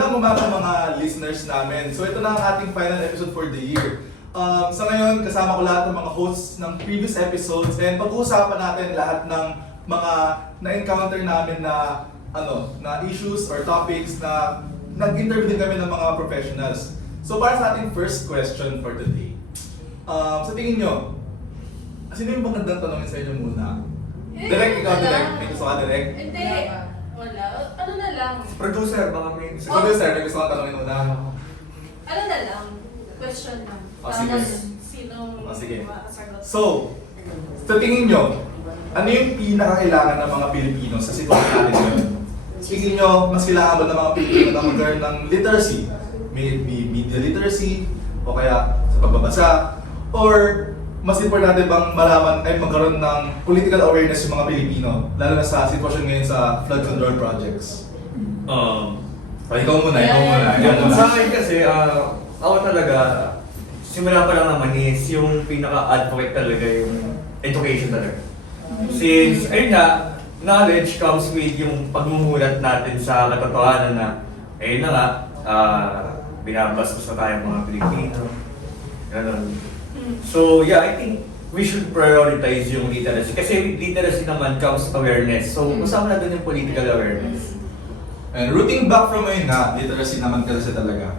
Magandang umaga mga listeners namin. So ito na ang ating final episode for the year. Sa ngayon, kasama ko lahat ng mga hosts ng previous episodes and pag-uusapan natin lahat ng mga na-encounter namin na na issues or topics na nag-interview din kami ng mga professionals. So para sa ating first question for today, sa tingin nyo, sino yung magandang tanongin sa inyo muna? Direct, ikaw direct. May gusto ka direct? Hindi. Wala. Ano na lang? Producer, baka may... Producer, may gusto ka tanongin muna? Ano na lang? Question lang. Sige. Tapos, sinong Sige. makasagot? So, sa tingin nyo, ano yung pinakakailangan ng mga Pilipino sa sitwasyon natin ngayon? Tingin nyo, mas kailangan ba ng mga Pilipino na magkaroon ng literacy? May it be media literacy, o kaya sa pagbabasa, or mas importante bang malaman ay magkaroon ng political awareness yung mga Pilipino, lalo na sa sitwasyon ngayon sa flood control projects? Ikaw muna. Sa akin kasi, ako talaga, simula pa lang naman is yung pinaka-advocate talaga yung education talaga. Since, ayun nga, knowledge comes with yung pagmumulat natin sa katotohanan na, ayun na nga, binabastos na tayong mga Pilipino. Ganun. So yeah, I think we should prioritize yung literacy. Kasi literacy naman comes awareness. So kasama na dun yung political awareness. And rooting back from yun na, literacy naman kasi talaga.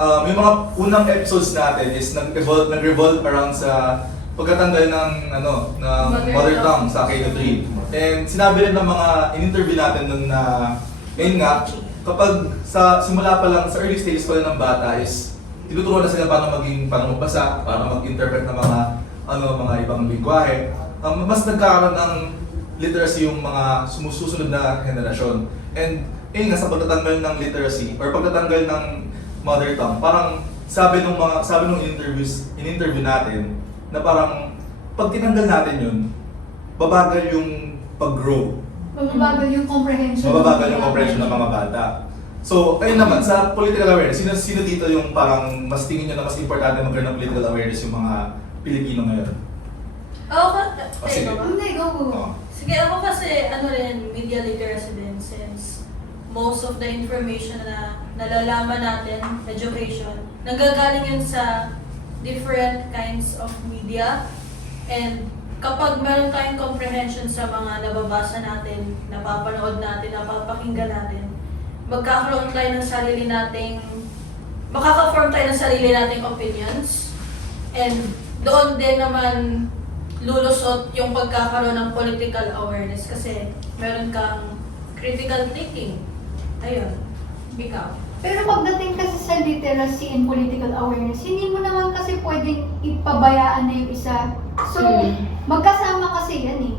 Yung mga unang episodes natin is nag-revolve around sa pagkatanggal ng mother tongue sa K-3. And sinabi rin ng mga in-interview natin nun na, ngayon nga, kapag sa simula pa lang, sa early stages pa lang ng bata is tinuturo na sila paano magbasa, paano mag-interpret ng mga ibang lingwahe. Mas nagkakaroon ng literacy yung mga sumusunod na henerasyon. And yun nga, sa pagtatanggal ng literacy or pagtatanggal ng mother tongue, parang sabi nung in-interview natin na parang pag tinanggal natin yun, babagal yung pag-grow. Mababagal yung comprehension. Mababagal yung comprehension ng mga bata. So, ayun naman, sa political awareness, sino dito yung parang mas tingin nyo na mas importante magkaroon ng political awareness yung mga Pilipino ngayon? Sige. Hindi, go. Sige, ako kasi media literacy din since most of the information na nalalaman natin, education, nanggagaling yun sa different kinds of media. And kapag meron tayong comprehension sa mga nababasa natin, napapanood natin, napapakinggan natin, makaka-form tayo ng sarili nating opinions. And doon din naman lulusot yung pagkakaroon ng political awareness kasi meron kang critical thinking. Ayun, ikaw. Pero pagdating kasi sa literacy and political awareness, hindi mo naman kasi pwedeng ipabayaan na yung isa. So, magkasama kasi yan eh.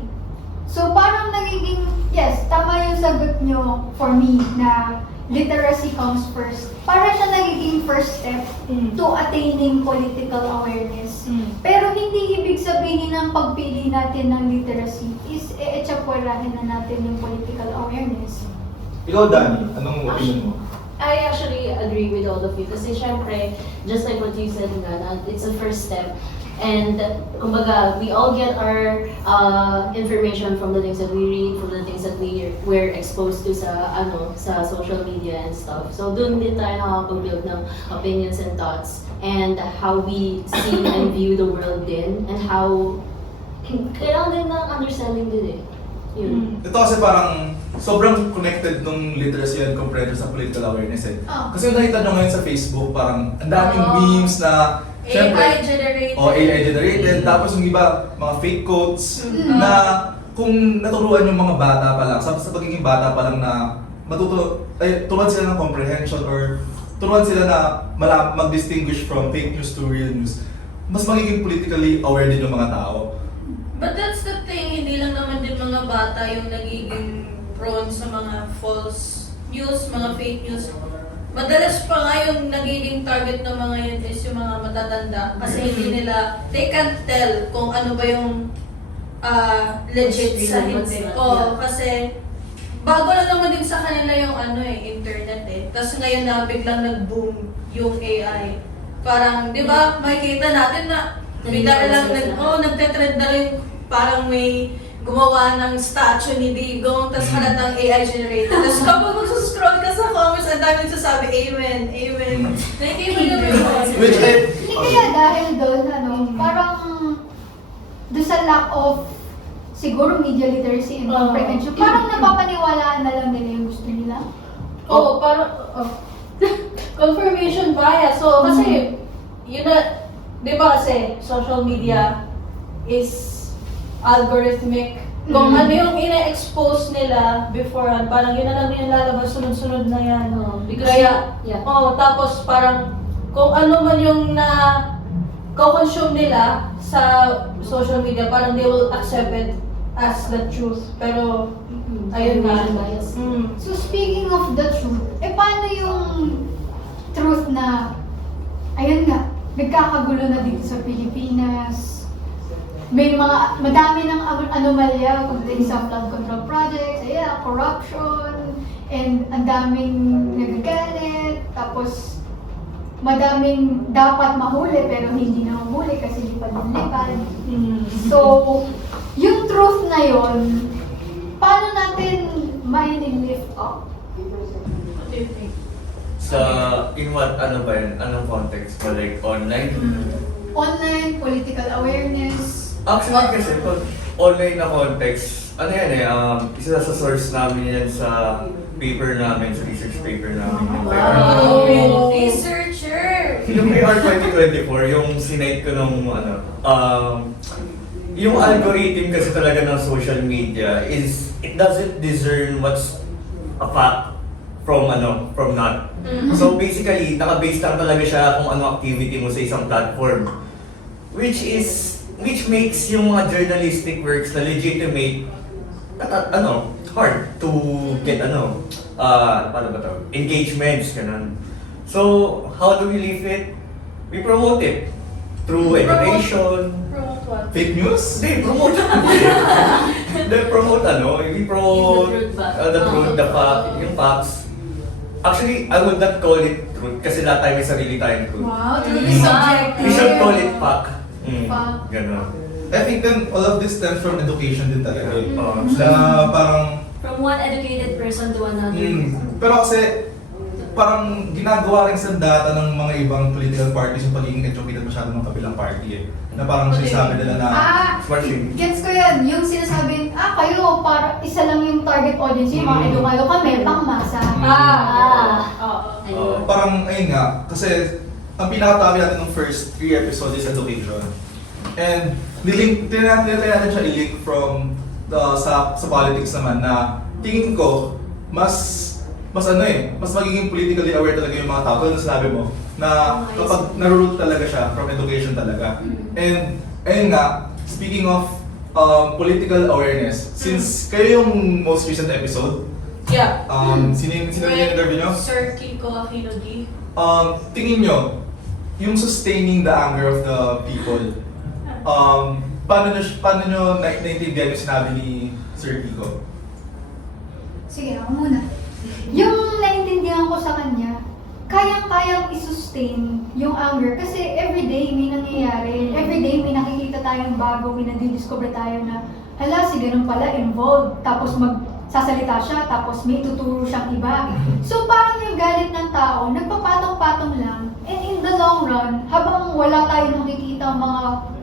So, parang nagiging, yes, tama yung sagot nyo for me na literacy comes first. Para siya nagiging first step to attaining political awareness. Pero hindi ibig sabihin ng pagpili natin ng literacy is e-etsapwerahin na natin yung political awareness. Ikaw, Danny, anong opinion mo? I actually agree with all of you kasi syempre, just like what you said nga, it's a first step. And kumbaga, we all get our information from the things that we read, from the things that we're exposed to sa social media and stuff. So dun din tayo nakakapag-build ng opinions and thoughts and how we see and view the world din and how kailangan din ng understanding din eh. Yun. Ito kasi parang sobrang connected nung literacy and comprehension sa political awareness eh. Kasi nakita nyo ngayon sa Facebook, parang ang daming memes na AI generated. AI generated. Tapos yung iba, mga fake quotes na kung naturuan yung mga bata pa lang, sa pagiging bata pa lang na turuan sila ng comprehension or turuan sila na mag-distinguish from fake news to real news, mas magiging politically aware din yung mga tao. But that's the thing, hindi lang naman din mga bata yung nagiging prone sa mga false news, mga fake news. Madalas pa nga yung nagiging target ng mga yun is yung mga matatanda kasi hindi nila, they can't tell kung ano ba yung legit sa hindi. Kasi bago lang naman din sa kanila yung internet eh. Tapos ngayon na biglang nag-boom yung AI. Parang, di ba, makikita natin na bigla na lang nagte-trend na rin parang may gumawa ng statue ni Digong, tapos halatang AI generated. Tapos kapag magsuscroll ka sa comments, ang dami nagsasabi, Amen, Amen. Nakikita mo yun. Which I, Hindi kaya dahil doon, parang doon sa lack of siguro media literacy and comprehension, parang napapaniwalaan na lang nila yung gusto nila. Oo, parang confirmation bias. So, kasi, yun na, di ba kasi, social media is algorithmic. Kung ano yung ina-expose nila beforehand, parang yun na lang yung lalabas, sunod-sunod na yan. Because, Kaya, yeah. tapos parang, kung ano man yung consume nila sa social media, parang they will accept it as the truth. Pero, ayun nga. Confirmation bias. So speaking of the truth, paano yung truth na, ayun nga, nagkakagulo na dito sa Pilipinas, may madami ng anomalya pagdating sa flood control projects, corruption, and ang daming nagagalit, tapos madaming dapat mahuli pero hindi na mahuli kasi lipad-lipad. So, yung truth na yon, paano natin mai-lift up? What do you think? Sa, in what, ano ba yun? Anong context mo? Like, online? Online, political awareness. Actually, kasi pag online na context, ano yan isa sa source namin yan sa paper namin, sa research paper namin. Yung Wow! Researcher! Yung PR 2024, yung sinate ko nung yung algorithm kasi talaga ng social media is, it doesn't discern what's a fact from not. So basically, naka-base lang talaga siya kung ano activity mo sa isang platform. Which makes yung mga journalistic works na legitimate hard to get paano ba to? Engagements, ganun. So, how do we live it? We promote it through education. Promote what? fake news? Hindi, promote. Hindi, promote we promote the truth, the fact, yung facts. Actually, I would not call it truth kasi lahat tayo may sarili tayong truth. Wow, truth is subjective. We should call it fact. Fact. Ganon. I think then all of this stems from education din talaga. Na parang, From one educated person to another. pero kasi, parang ginagawa rin sa data ng mga ibang political parties yung pagiging educated masyado ng kabilang party eh. Na parang sinasabi nila na, Smart thing. Gets ko yan. Yung sinasabing, kayo, para isa lang yung target audience, yung mga edukado kami, pangmasa. Ayun. parang ayun nga, kasi ang pinakatabi natin ng first 3 episodes is education. And tinatry natin siya i-link from sa politics naman na tingin ko mas magiging politically aware talaga yung mga tao. Tulad ng sinabi mo, na kapag naroot talaga siya from education talaga. And ayun nga, speaking of political awareness, since kayo yung most recent episode, Yeah. sino yung interview nyo? Sir Kiko Aquino D. Tingin nyo, yung sustaining the anger of the people, paano nyo naintindihan yung sinabi ni Sir Kiko? Sige, ako muna. Yung naintindihan ko sa kanya, kayang-kayang i-sustain yung anger kasi everyday may nangyayari, everyday may nakikita tayong bago, may nadidiscover tayo na hala, si ganun pala involved, tapos magsasalita siya, tapos may tuturo siyang iba. So parang yung galit ng tao, nagpapatong-patong lang, and in the long run, habang wala tayong nakikita mga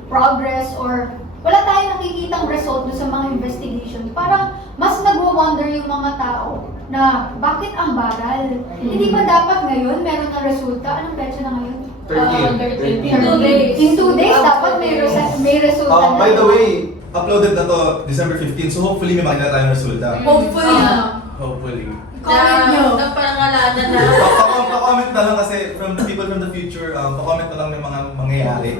progress or wala tayong nakikitang result sa mga investigation, parang mas nagwo-wonder yung mga tao na bakit ang bagal? Hindi ba dapat ngayon meron ng resulta? Anong petsa na ngayon? 13. In 2 days. In 2 days, dapat may resulta na. By the way, uploaded na to December 15, so hopefully may makita tayong resulta. Hopefully. Hopefully. Comment nyo. Na parangalanan na. Pa-comment na lang kasi from the people from the future, pa-comment na lang may mga mangyayari.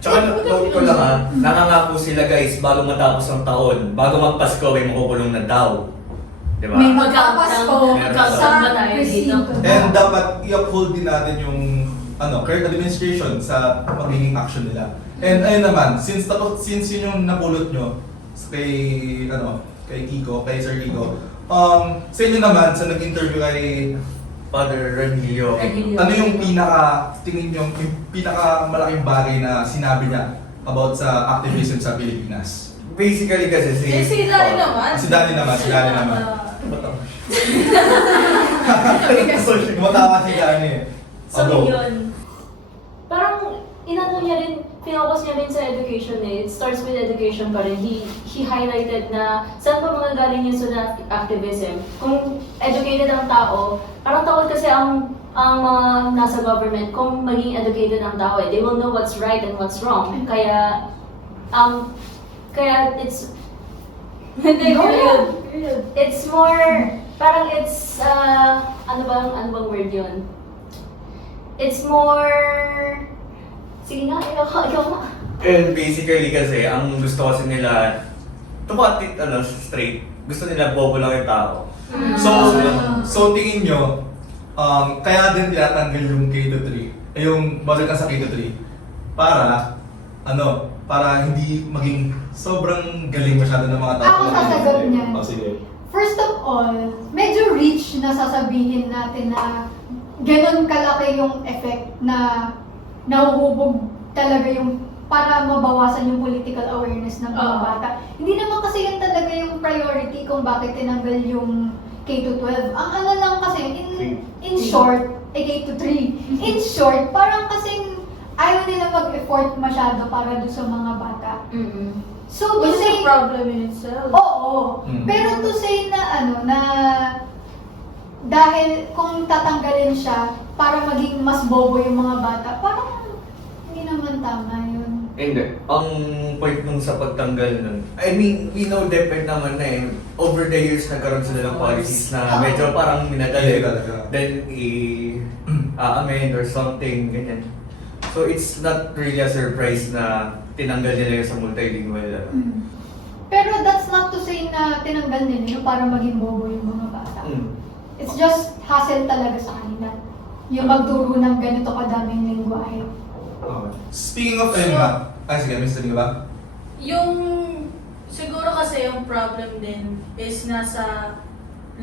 Tsaka note ko lang nangangako sila guys bago matapos ang taon, bago magpasko may makukulong na daw. Diba? May magpapasko Meron sa ba tayo dito? presinto. And dapat i-uphold din natin yung current administration sa magiging action nila. And ayun naman, since yun yung napulot nyo kay Kiko, kay Sir Kiko, sa inyo naman, sa nag-interview kay Father Remigio. ano yung tingin nyo, yung pinaka malaking bagay na sinabi niya about sa activism sa Pilipinas? Basically kasi Si Dani naman. Si Dani naman. Ah. Tumatawa si Dani. So yun, parang inano niya rin, pinocus niya rin sa education eh. It starts with education pa rin. He highlighted na saan pa mga galing yung student activism. Kung educated ang tao, parang takot kasi ang mga nasa government kung maging educated ang tao eh. They will know what's right and what's wrong. Kaya it's hindi Go period. It's more parang it's ano bang word yun? It's more sige nga, ikaw na. And basically kasi, ang gusto kasi nila, tumatit, straight. Gusto nila bobo lang yung tao. So tingin nyo, kaya din tinatanggal yung K-3, yung mother tongue sa K-3 para hindi maging sobrang galing masyado ng mga tao. Ako sasagot niyan. Oh, sige. First of all, medyo rich na sasabihin natin na ganun kalaki yung effect na nahuhubog talaga yung para mabawasan yung political awareness ng mga Oo. bata. Hindi naman kasi yan talaga yung priority kung bakit tinanggal yung K-12. Ang ano lang kasi, in short, K-3. In short, parang kasing ayaw nila mag-effort masyado para doon sa mga bata. So, to Which is say, a problem in itself. oo. Pero to say na na dahil kung tatanggalin siya para maging mas bobo yung mga bata, parang hindi naman tama yun. Hindi. Ang point nung sa pagtanggal nun, I mean, we know DepEd naman na eh. Over the years, nagkaroon sila ng policies na medyo parang minadali. Talaga. Then, i-amend or something, ganyan. So, it's not really a surprise na tinanggal nila yung sa multilingual. Pero that's not to say na tinanggal nila yun para maging bobo yung mga bata. It's just hassle talaga sa kanila. Yung magturo ng ganito kadaming lingwahe. Speaking of sige, may sasabihin ka ba? Yung, siguro kasi yung problem din is nasa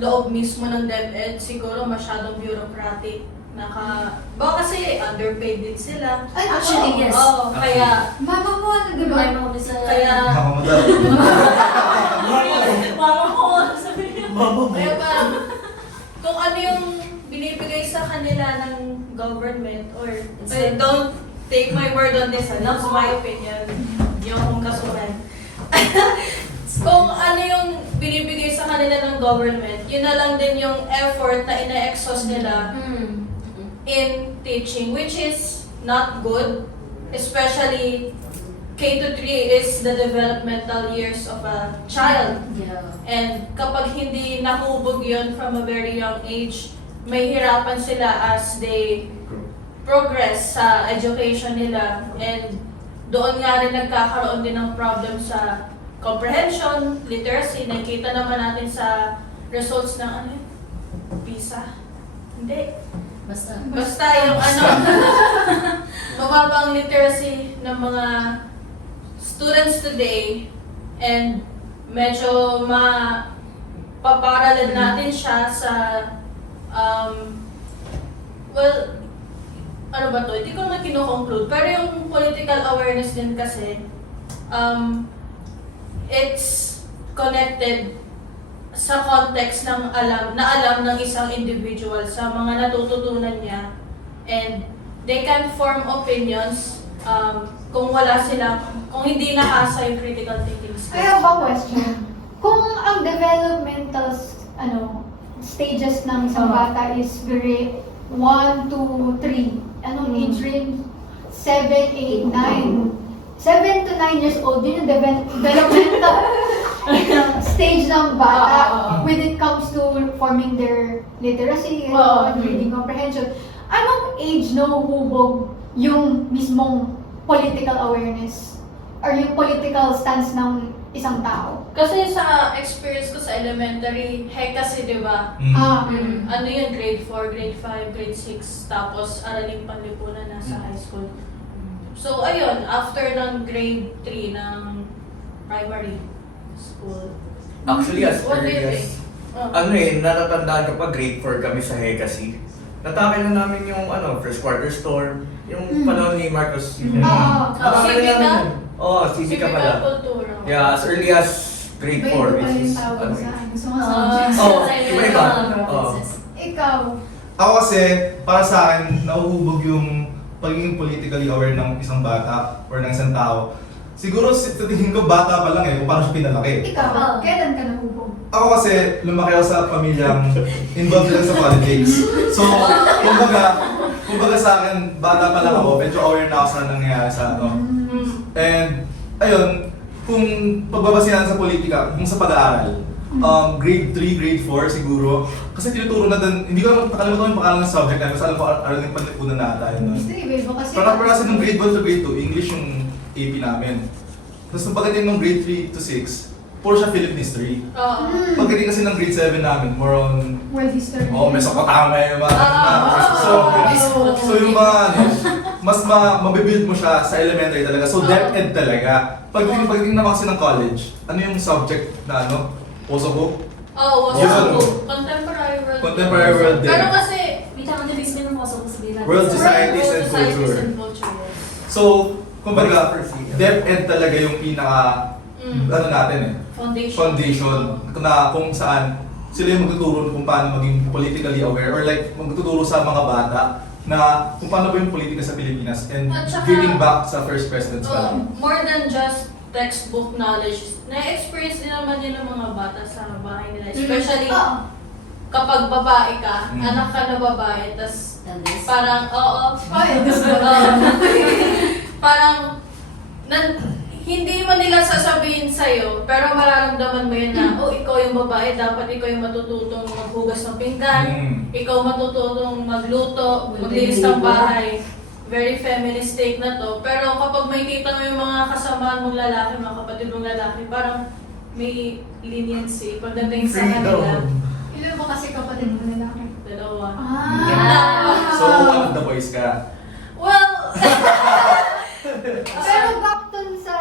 loob mismo ng DepEd, siguro masyadong bureaucratic. Baka kasi underpaid din sila. Ay, Actually, yes. Oo, kaya, Mama mo, di ba? May mga bisa... kaya, Ako mo daw. mama ko, sabi niya. Kaya parang, kung ano yung binibigay sa kanila ng government or, don't take my word on this, that's my opinion. Hindi akong kasuhan. Kung ano yung binibigay sa kanila ng government, yun na lang din yung effort na ina-exhaust nila in teaching, which is not good, especially K-3 is the developmental years of a child. Yeah. And kapag hindi nahubog yun from a very young age, may hirapan sila as they progress sa education nila. And doon nga rin nagkakaroon din ng problem sa comprehension, literacy. Nakita naman natin sa results ng PISA. Hindi. Basta yung mababang literacy ng mga students today and medyo paparalan natin siya sa ano ba to? Hindi ko naman kino-conclude. Pero yung political awareness din kasi it's connected sa context ng alam ng isang individual sa mga natututunan niya, and they can form opinions kung hindi nakasa yung critical thinking skills. I have a question. Kung ang developmental stages ng isang bata is grade 1, 2, 3, anong age range? 7, 8, 9. 7 to 9 years old, yun yung developmental stage ng bata when it comes to forming their literacy, reading comprehension. Anong age nahuhubog yung mismong political awareness or yung political stance ng isang tao? Kasi sa experience ko sa elementary, kasi di ba? Ano yun, grade 4, grade 5, grade 6, tapos araling panlipunan na sa high school. So ayun, after ng grade 3 ng primary school. Actually, as What do you early think? as, natatandaan ko pa grade 4 kami sa Hekasi. Natake na namin yung first quarter storm, yung panahon ni Marcos. Oo. Natake Sige na namin na? yun. Oo, Oo, civic ka pala. kultura. Yeah, as early as grade 4, Iba-iba which yung is, tawag ano sa eh. gusto mo subjects. Oo, Sa iba-iba. mga provinces. Ikaw, Ako kasi, para sa akin, nauhubog yung pagiging politically aware ng isang bata or ng isang tao. Siguro, sa tingin ko, bata pa lang kung paano siya pinalaki. ikaw, kailan ka nahubog? Ako kasi, lumaki ako sa pamilyang involved lang sa politics. So, kumbaga sa akin, bata pa lang ako, medyo aware na ako sa nangyayari sa ano. And, ayun, kung pagbabasihan sa politika, kung sa pag-aaral, grade 3, grade 4 siguro. Kasi tinuturo na din, hindi ko nakalimutan yung pangalan ng subject namin, kasi alam ko, aral yung panlipunan na ata yun. Gusto iba-iba kasi. Parang kasi nung grade 1 to grade 2, English yung AP namin. Tapos nung pagdating nung grade 3 to 6, puro siya Philippine history. Oo. Pagdating kasi ng grade 7 namin, more on, World history. Mesopotamia yung mga, so yung mga, mas mabibuild mo siya sa elementary talaga. So DepEd talaga. Pagdating naman kasi ng college, ano yung subject na Poso book? Oh, was Yun. contemporary world. Contemporary world din. Pero kasi, Wait, ang discipline ng puso ko sabihin natin. World societies and culture. yes. So, kumbaga, DepEd talaga yung pinaka, ano natin foundation na kung saan sila yung magtuturo kung paano maging politically aware or like magtuturo sa mga bata na kung paano ba yung politika sa Pilipinas and At saka- giving back sa first presidents pa lang. More than just textbook knowledge, na-experience din naman yun ng mga bata sa bahay nila. Especially Oo. kapag babae ka, Mm. anak ka na babae, tas Eldest. parang, Ay, gusto mo. parang, hindi man nila sasabihin sa'yo, pero mararamdaman mo yun na, oh, ikaw yung babae, dapat ikaw yung matututong maghugas ng pinggan, ikaw matututong magluto, maglinis ng bahay. Very feminist take na to. Pero kapag makikita mo yung mga kasamaan mong lalaki, mga kapatid mong lalaki, parang may leniency pagdating sa kanila. Ilan ba kasi kapatid mo nila? Dalawa. Ah. So, one of the boys ka. Well, Pero back dun sa,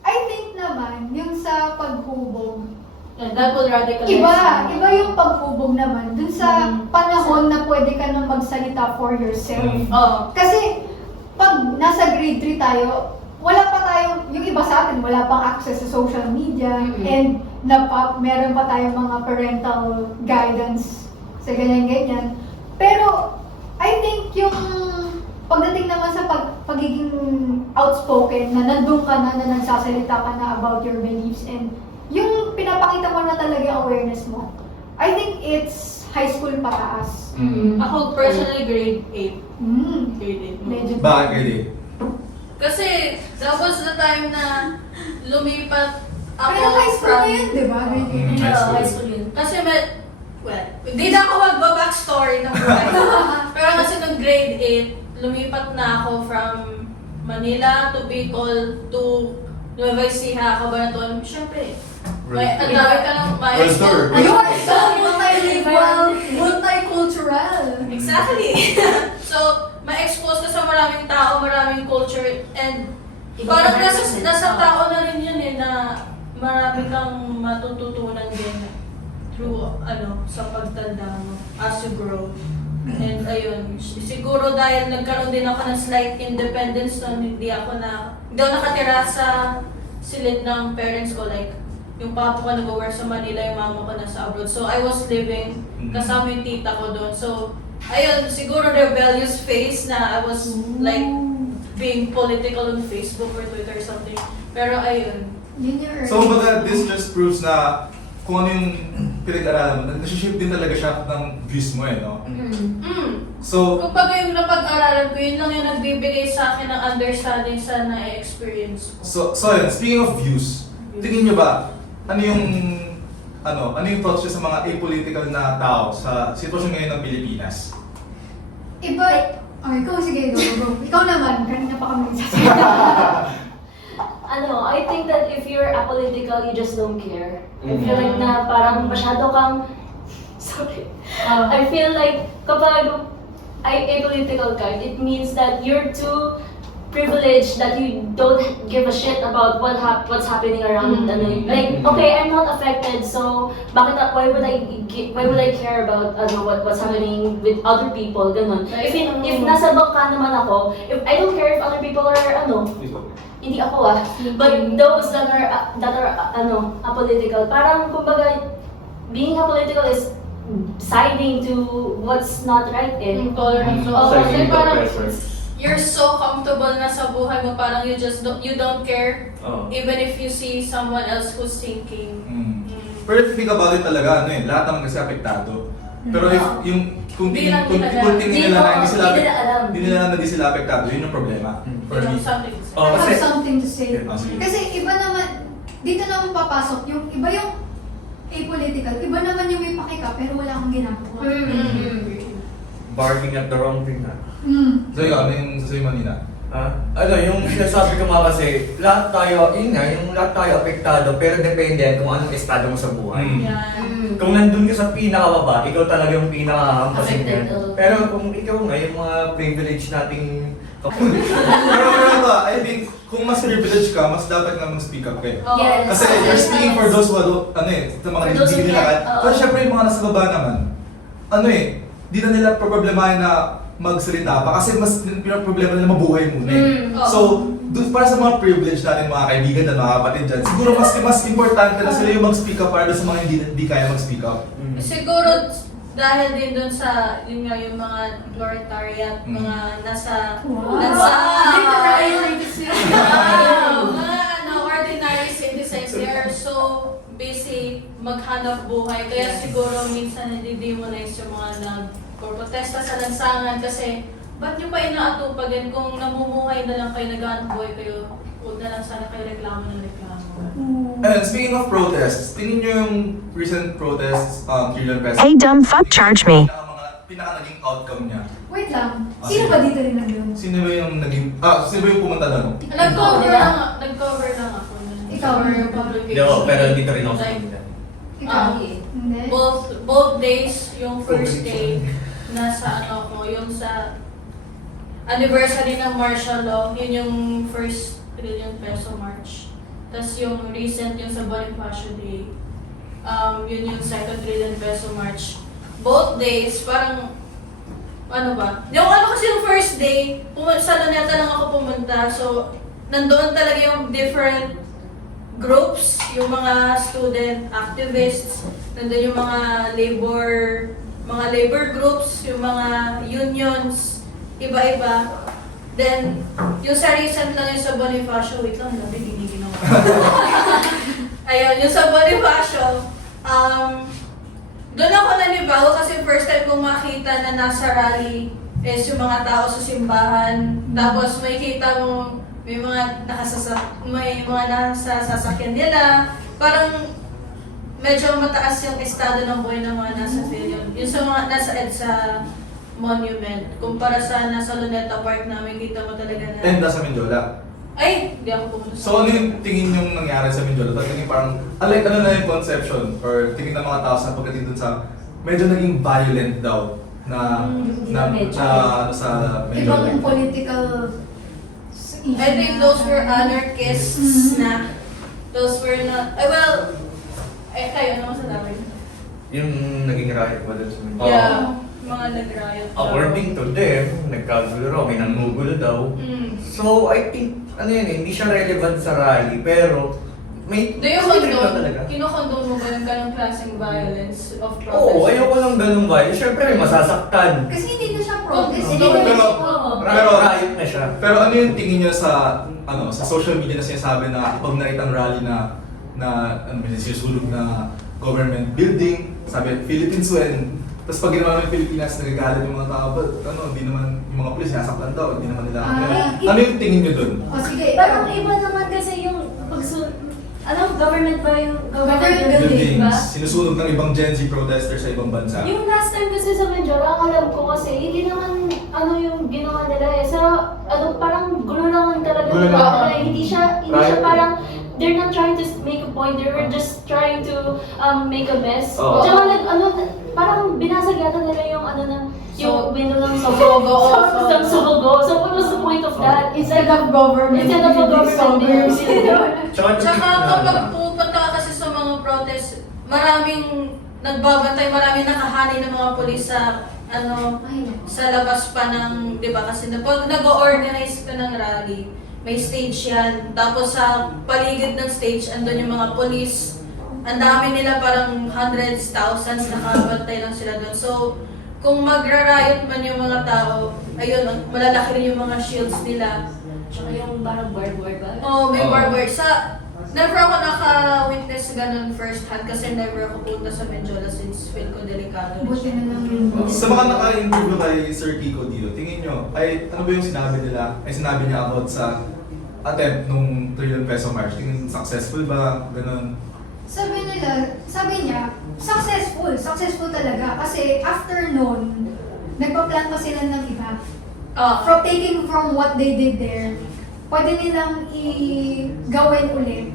I think naman, yung sa paghubog, That would radicalize. iba yung paghubog naman. Dun sa panahon na pwede ka nang magsalita for yourself. oh, Kasi, pag nasa grade 3 tayo, wala pa tayong, yung iba sa atin, wala pang access sa social media, and meron pa tayong mga parental guidance sa ganyan-ganyan. Pero, I think yung pagdating naman sa pagiging outspoken, na nandun ka na nagsasalita ka na about your beliefs, and yung pinapakita mo na talaga yung awareness mo, I think it's high school pataas. ako personally grade 8. Grade 8. Medyo. Bakit kayo? Kasi that was the time na lumipat ako Pero high school na yun, di ba? High Yeah, school. high school yun. Kasi hindi na ako magba-backstory ng buhay. Pero kasi nung grade 8, lumipat na ako from Manila to Bicol to Nueva Ecija, Cabanatuan. Siyempre, ang dami ka ng World tour. You are so multicultural. Exactly. So, ma-expose ka sa maraming tao, maraming culture, and Iba parang ka nasa tao na rin yun na marami kang matututunan din through sa pagtanda mo as you grow. And ayun, siguro dahil nagkaroon din ako ng slight independence noon, hindi ako nakatira sa silid ng parents ko, like yung papa ko nag-work sa Manila, yung mama ko nasa abroad. So I was living kasama yung tita ko doon. So ayun, siguro rebellious phase na I was like being political on Facebook or Twitter or something. Pero ayun. Yun yung early. So, kumbaga, this just proves na kung ano yung pinag-aralan mo, nag-shift din talaga siya ng views mo no? So, Kumbaga yung napag-aralan ko, yun lang yung nagbibigay sa akin ng understanding sa na-experience ko. so yun, speaking of views, tingin nyo ba, ano yung thoughts nyo sa mga apolitical na tao sa sitwasyon ngayon ng Pilipinas? Iba, ikaw sige, go. Ikaw naman, kanina pa kami nagsasalita. I think that if you're apolitical, you just don't care. I feel like na parang masyado kang, sorry. I feel like kapag apolitical ka, it means that you're too privilege that you don't give a shit about what's happening around like okay, I'm not affected, so why would I care about what's happening with other people, ganun. If nasa bangka naman ako, if I don't care if other people are hindi ako but those that are apolitical, parang kumbaga being apolitical is siding to what's not right Tolerance. Oo, Kasi Psychological parang pressure. you're so comfortable na sa buhay mo, parang you don't care Oo. even if you see someone else who's sinking. Pero if you think about it talaga, lahat naman kasi apektado. Pero if kung Hindi lang tingin nila nila na hindi hindi nila alam. nila alam na hindi sila apektado, yun yung problema. For me. Something to say. Oh, I have kasi- something to say. Ah, sige. Kasi iba naman, dito naman papasok, yung iba yung apolitical, iba naman yung may pakika pero wala kang ginagawa. Barking at the wrong thing na. So ikaw, ano yung sasabihin mo, Nina? Yung sinasabi ko nga kasi, lahat tayo apektado, pero depende yan kung anong estado mo sa buhay. Yan. Kung nandun ka sa pinakababa, ikaw talaga yung pinakahampasin Affected, yan. oo. Pero kung ikaw nga, yung mga privilege nating pero ba, I think, kung mas privileged ka, mas dapat nga mag-speak up ka eh. Oo. Yes. Kasi you're speaking for those who, sa mga For those who hindi nila can't, kaya. oo. Pero syempre yung mga nasa baba naman, di na nila problemahin na magsalita pa kasi mas pinaproblema nila mabuhay muna eh. Oo. So, para sa mga privilege natin, mga kaibigan at mga kapatid dyan, siguro mas importante na sila yung mag-speak up para sa mga hindi kaya mag-speak up. Siguro dahil din dun sa yung mga proletariat, mga nasa mga ordinary citizens, they are so busy maghanap buhay. Kaya siguro minsan nadi-demonize yung mga nagpo-protesta sa lansangan kasi ba't nyo pa inaatupagan kung namumuhay na lang kayo, naghanap buhay kayo, huwag na lang sana kayo reklamo ng reklamo. And speaking of protests, tingin nyo yung recent protests, Trillion Pesos. Hey, dumb fuck, charge me. Pinaka naging outcome niya. Wait lang, Ah, sino sige. ba dito rin nandun? Sino ba yung pumunta doon? Nag-cover lang ako. Ikaw? For publication. Hindi ako, pero dito rin ako sa Like, kanila. Ikaw? Ah, Hindi? both days, yung first day, nasa yung sa anniversary ng martial law, yun yung first trillion peso march. Tapos yung recent, yung sa Bonifacio Day, yun yung second trillion peso march. Both days, parang, kasi yung first day, sa Luneta lang ako pumunta, so, nandoon talaga yung different groups, yung mga student activists, nandoon yung mga labor groups, yung mga unions, iba-iba. Then, yung sa recent lang yung sa Bonifacio, wait lang, nabi, giniginaw ko. Ayun, yung sa Bonifacio, doon ako nanibago kasi first time kong makita na nasa rally is yung mga tao sa simbahan. Tapos may kita mo, may mga nasa sasakyan nila. Parang medyo mataas yung estado ng buhay ng mga nasa field. Yung sa mga nasa EDSA monument, kumpara sa nasa Luneta Park namin, kita mo talaga na... And nasa Mindiola. Ay, di ako pumunta. So ano yung tingin yung nangyari sa Mindiola? Tingin parang, ano na yung conception? Or tingin ng mga tao sa pagdating dun sa, medyo naging violent daw sa Mindiola. Ibang political I think those were anarchists na. Those were not... kayo, ano masasabi? Yung naging riot ba doon sa Mindoro? Yeah, mga nag-riot. daw. According to them, nagkagulo raw, may nangugulo daw. So, I think, hindi siya relevant sa rally, pero may Do you trip na condone? talaga. Kinokondone mo ba yung ganong klaseng violence of protest? Oo, ayoko lang ganun ba. Siyempre, masasaktan. Kasi hindi na siya protest. Hindi Hindi na na Pero- Riot na siya. Pero ano yung tingin nyo sa sa social media na sinasabi na pag nakita ang rally na sinusulog na government building, sabi Philippines win. Tapos pag ginawa ng Pilipinas, nagagalit yung mga tao, but hindi naman yung mga pulis sinasaktan daw, hindi naman nila. Ano yung tingin nyo dun? O sige, Parang iba naman kasi yung government ba yung government building ba? Sinusunog ng ibang Gen Z protesters sa ibang bansa. Yung last time kasi sa Mindoro, ang alam ko kasi, hindi naman yung ginawa nila eh. So, parang gulo lang talaga Gulo nila. lang. Hindi siya Riot. parang, they're not trying to make a point, they were just trying to make a mess. Oo. Tsaka parang binasag yata nila yung Yung binulang sa Sogogo. Sa Sogogo. So what was the point of that? Instead of government, Instead of a government, Tsaka kapag pupunta ka kasi sa mga protest, maraming nagbabantay, maraming nakahanay ng mga pulis sa sa labas pa ng, di ba? Kasi pag nag-organize ka ng rally, may stage yan. Tapos sa paligid ng stage, andun yung mga pulis. Ang dami nila, parang hundreds, thousands, nakabantay lang sila doon. So, kung magra-riot man yung mga tao, ayun, malalaki rin yung mga shields nila. Tsaka yung parang barbed ba? Oh, may Oo. barbed. Never ako naka-witness ganun first hand kasi never ako punta sa Menjola since feel ko delikado. Buti na lang yun. Sa mga naka-interview kay Sir Kiko dito, tingin nyo, ay ano ba yung sinabi nila? Ay sinabi niya about sa attempt nung trillion peso march. Tingin successful ba? Ganun. Sabi niya, successful talaga. Kasi after noon, nagpa-plan pa sila ng iba. Ah, Taking from what they did there, pwede nilang i-gawin ulit.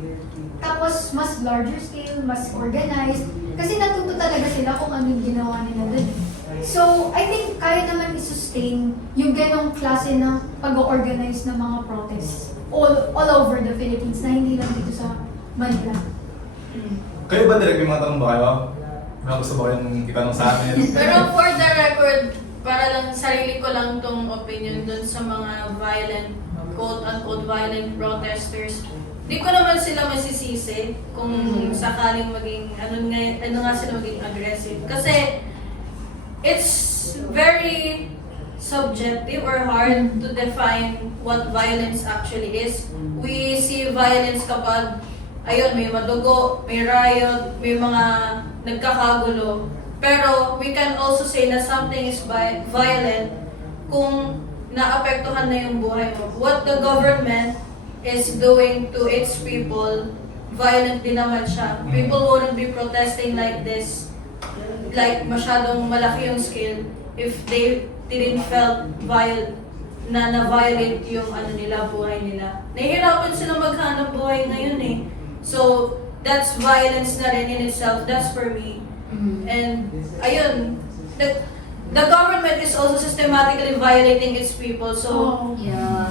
Tapos, mas larger scale, mas organized. Kasi natuto talaga sila kung ano yung ginawa nila doon. So, I think kaya naman i-sustain yung ganong klase ng pag-organize ng mga protests all over the Philippines na hindi lang dito sa Manila. Kayo ba direct may mga tanong ba kayo? May gusto ba kayong itanong sa amin? pero for the record, para lang sarili ko lang tong opinion dun sa mga violent, quote-unquote violent protesters. Di ko naman sila masisisi kung sakaling maging, ano nga sila maging aggressive. Kasi, it's very subjective or hard to define what violence actually is. We see violence kapag, ayun, may madugo, may riot, may mga nagkakagulo. Pero we can also say na something is violent kung naapektuhan na yung buhay mo. What the government is doing to its people, violent din naman siya. People wouldn't be protesting like this, like masyadong malaki yung scale, if they didn't felt na-violate yung nila, buhay nila. Nahihirapan sila maghanap buhay ngayon eh. So, that's violence na rin in itself. That's for me. And, ayun, the government is also systematically violating its people. So, Yeah.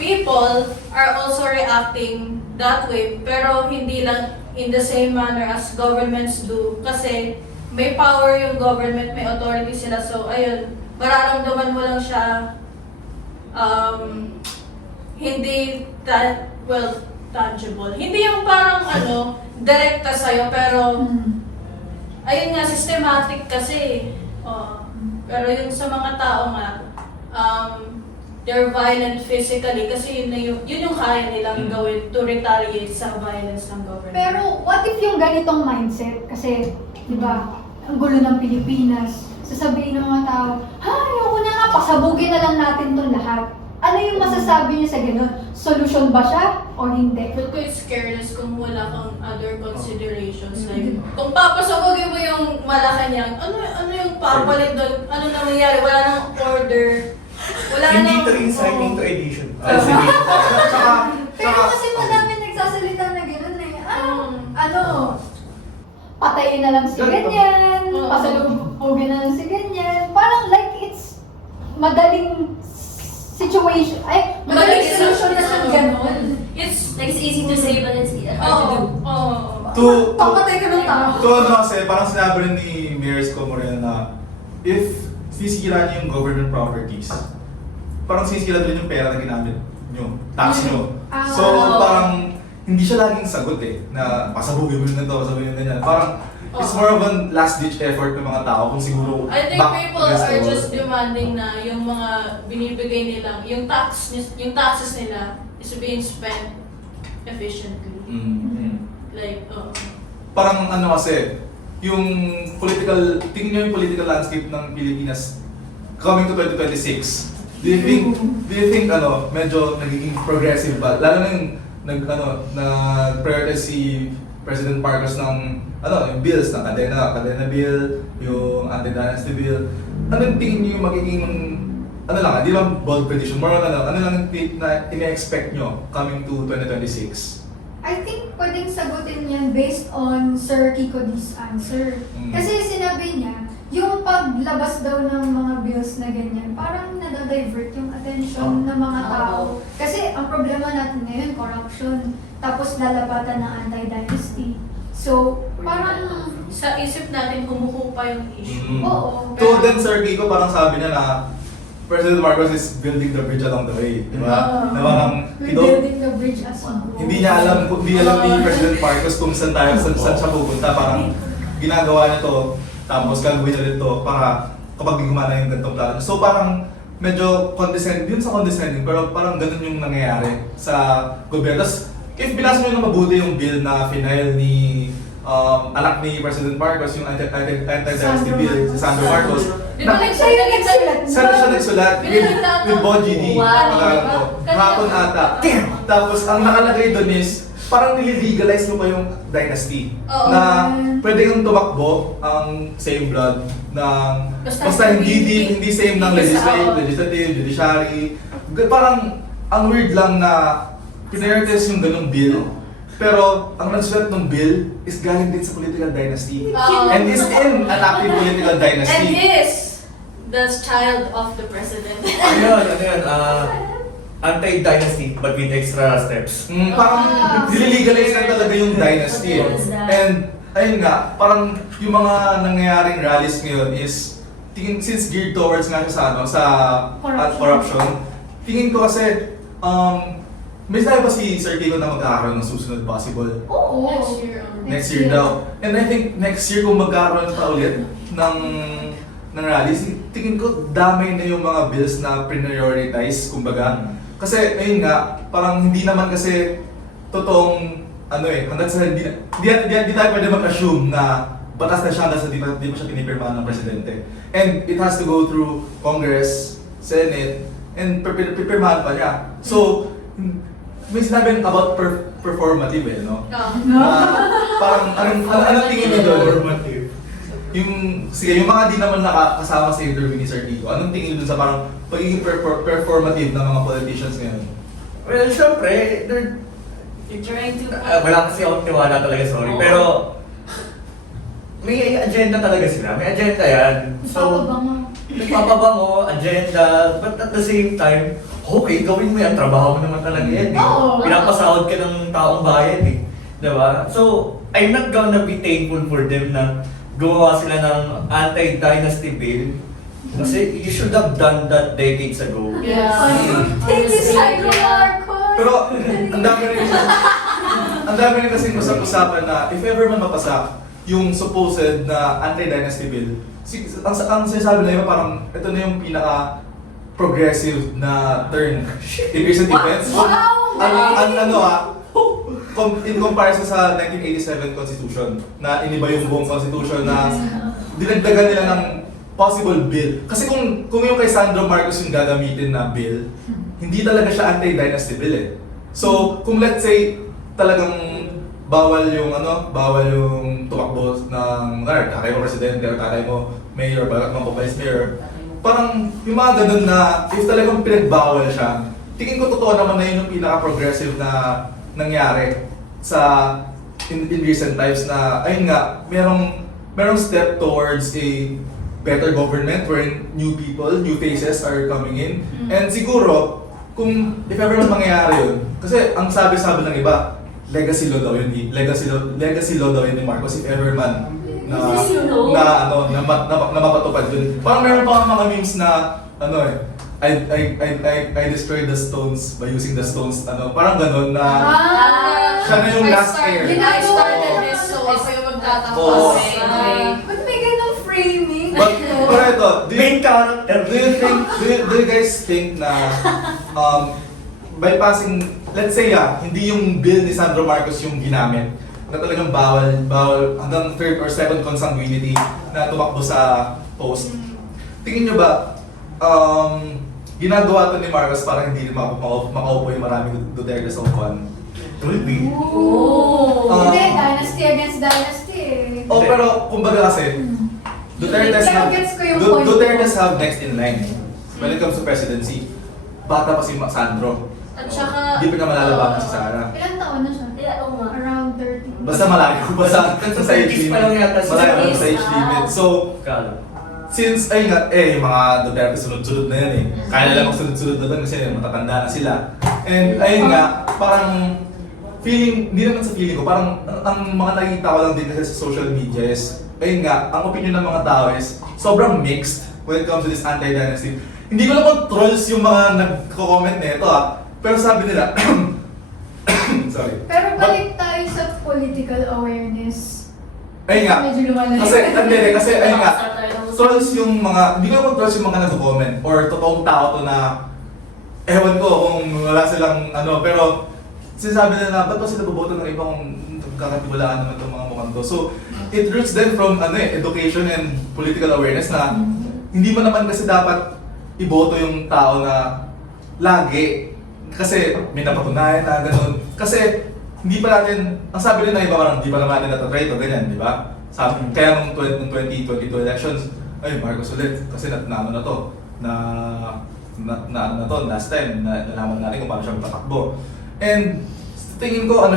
people are also reacting that way, pero hindi lang in the same manner as governments do. Kasi may power yung government, may authority sila. So, ayun, mararamdaman mo lang siya hindi tangible. Hindi yung parang direkta sa'yo, pero ayun nga, systematic kasi. Pero yung sa mga tao nga, they're violent physically kasi yun yung kaya nilang gawin to retaliate sa violence ng government. Pero what if yung ganitong mindset? Kasi, di ba, ang gulo ng Pilipinas, sasabihin ng mga tao, ayoko na nga, pasabugin na lang natin itong lahat. Ano yung masasabi niyo sa ganun? Solution ba siya o hindi? Feel ko it's careless kung wala kang other considerations. Like, kung papasabugin mo yung Malacanang, ano yung papalit doon? Ano na mangyayari? Wala nang order. Wala Hindi nang... to inciting to edition. Pero kasi madami nagsasalita na gano'n eh. Patayin na lang si ganyan, pasalubugin na lang si ganyan. Parang like it's madaling situation, madaling solution na siyang gano'n. It's... Like, it's easy to say, but it's hard to do. Papatay ka ng tao. Kasi parang sinabi rin ni Mayor Isko Moreno na if sisira niyo yung government properties, parang sisira din yung pera na ginamit nyo, tax nyo. So parang hindi siya laging sagot na pasabugin mo na to, pasabugin mo na yan. Parang it's more of a last-ditch effort ng mga tao kung siguro I think back people against the are wall. just demanding na yung mga binibigay nilang, yung taxes nila is being spent efficiently. Like, Parang kasi, yung tingin nyo yung political landscape ng Pilipinas coming to 2026, do you think medyo nagiging progressive ba? Lalo na yung nag-prioritize si President Marcos ng yung bills na kadena bill, yung anti-dynasty bill. Ano yung tingin niyo yung magiging di ba bold prediction, more on ano lang na ina-expect nyo coming to 2026? I think pwedeng sagutin yan based on Sir Kiko D's answer. Kasi sinabi niya, yung paglabas daw ng mga bills na ganyan, parang nadadivert yung attention ng mga tao. Kasi ang problema natin ngayon, corruption. Tapos lalapatan ng anti-dynasty. So, parang, Sa isip natin, humuhupa yung issue. oo. To then Sir Kiko, parang sabi niya na President Marcos is building the bridge along the way, di ba? Na parang, We're building the bridge as we go. hindi alam ni President Marcos kung saan siya pupunta. Parang ginagawa niya to, tapos gagawin niya ito para kapag di gumana yung ganitong plano. So parang medyo condescending, yun sa condescending, pero parang ganun yung nangyayari sa gobyerno. Tapos if binasa nyo na mabuti yung bill na final ni anak ni President Marcos, yung anti-dynasty bill, si Sandro Marcos, Di ba Siya yung nagsulat. sana siya nagsulat with Bonji D. Wow. Hapon ata. Tapos ang nakalagay doon is, parang nililegalize mo pa yung dynasty. Oo. Na pwede yung tumakbo ang same blood ng basta hindi same ng legislative, judiciary. Parang ang weird lang na priorities yung ganung bill. Pero ang nagsulat ng bill is galing din sa political dynasty. And is in an active political And dynasty. is the child of the president. Ano yan, anti-dynasty but with extra steps. Parang nililegalize na talaga yung dynasty. What is that? And ayun nga, parang yung mga nangyayaring rallies ngayon is since geared towards nga siya sa corruption. Tingin ko kasi may sabi pa si Sir Kiko na magkakaroon ng susunod possible Oo. Next year. next year daw. And I think next year kung magkakaroon pa ulit ng rallies, tingin ko damay na yung mga bills na prioritize, kumbaga. Kasi ayun nga, parang hindi naman kasi totoong hanggang sa hindi tayo pwede mag-assume na batas na siya hanggang sa di pa siya pinipirmahan ng presidente. And it has to go through Congress, Senate, and pipirmahan pa niya. So, may sinabi about performative no? Parang anong tingin niyo doon? Yung mga di naman nakakasama sa interview ni Sir Kiko, anong tingin niyo dun sa parang pagiging performative ng mga politicians ngayon? Well, syempre, You're trying to... wala kasi akong tiwala talaga, sorry. Oo. Pero, may agenda talaga sila. May agenda yan. So, nagpapabango, agenda, but at the same time, okay, gawin mo yan, trabaho mo naman talaga yan. Oo. Pinapasahod ka ng taong bayan eh. Diba? So, I'm not gonna be thankful for them na gumawa sila ng anti-dynasty bill. Kasi you should have done that decades ago. Yeah. Thank you, Sandro Marcos! Pero ang dami rin kasing usap-usapan na if ever man mapasa yung supposed na anti-dynasty bill, ang sinasabi na yun parang ito na yung pinaka progressive na turn in recent events. Wow! In comparison sa 1987 Constitution na iniba yung buong Constitution na dinagdagan nila ng possible bill. Kasi kung yung kay Sandro Marcos yung gagamitin na bill, hindi talaga siya anti-dynasty bill eh. So, kung let's say talagang bawal yung tumakbo ng tatay mo presidente o tatay mo mayor, bagat mo vice mayor, parang yung mga ganun na if talagang pinagbawal siya, tingin ko totoo naman na yun yung pinaka-progressive na nangyari sa in recent times na ayun nga, merong step towards a better government where new people, new faces are coming in. And siguro, kung if ever man mangyayari yun, kasi ang sabi-sabi ng iba, legacy law daw yun, legacy law daw yun ni Marcos if ever man na mapatupad yun. Parang meron pa mga memes na I destroyed the stones by using the stones, parang ganun na siya na yung last heir. I started this, so ako yung magtatapos. Oo. Ba't may ganun framing? Pero ito, Main character. do you guys think na bypassing, let's say hindi yung bill ni Sandro Marcos yung ginamit, na talagang bawal hanggang third or seventh consanguinity na tumakbo sa post. Tingin nyo ba, ginagawa to ni Marcos para hindi rin makaupo yung maraming Duterte sa upuan? Could be. Hindi, dynasty against dynasty eh. Pero kumbaga kasi, Duterte's Pero gets ko yung point. Duterte's have next in line when it comes to presidency. Bata pa si Sandro. At saka... Hindi pa niya malalabanan si Sara. Ilang taon na siya? Yeah, oo nga. Around 30. Basta malayo pa sa age Sa 30s pa lang limit. yata siya. Malayo pa sa age limit. So, Kala. since, ayun nga, yung mga Duterte sunod-sunod na yan eh. Kaya nila magsunod-sunod na doon kasi matatanda na sila. And ayun nga, parang feeling, hindi naman sa feeling ko, parang ang mga nakikita ko lang din kasi sa social media is, ayun nga, ang opinion ng mga tao is sobrang mixed when it comes to this anti-dynasty. Hindi ko lang kung trolls yung mga nagko-comment na ito pero sabi nila, sorry. Pero balik tayo sa political awareness. Ayun nga, Medyo lumalala. kasi ayun nga, trolls yung mga, hindi ko naman trolls yung mga nagko-comment or totoong tao to na ewan ko kung wala silang pero sinasabi nila na ba't ba sila boboto ng ibang kakatiwalaan naman itong mga mukhang to. So, it roots then from education and political awareness na hindi mo naman kasi dapat iboto yung tao na lagi kasi may napatunayan na ganun. Kasi hindi pa natin, ang sabi rin ng iba parang hindi pa naman natin natatry ito, ganyan, di ba? Sabi, kaya nung 2022 elections, ay Marcos ulit kasi na to, na to last time, nalaman natin kung paano siya matatakbo. And tingin ko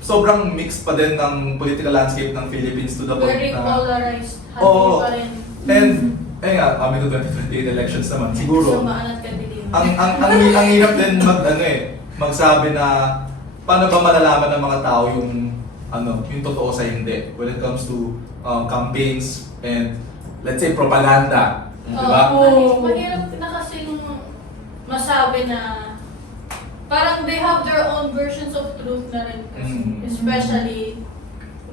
sobrang mixed pa din ng political landscape ng Philippines to the point Very na polarized. Oo. Hati pa rin. and ayun nga, kami to 2028 elections naman siguro. Sumaanat ka din. Ang hirap din magsabi na paano ba malalaman ng mga tao yung yung totoo sa hindi when it comes to campaigns and let's say propaganda, di ba? Mahirap na kasi yung masabi na parang they have their own versions of truth na rin kasi. Especially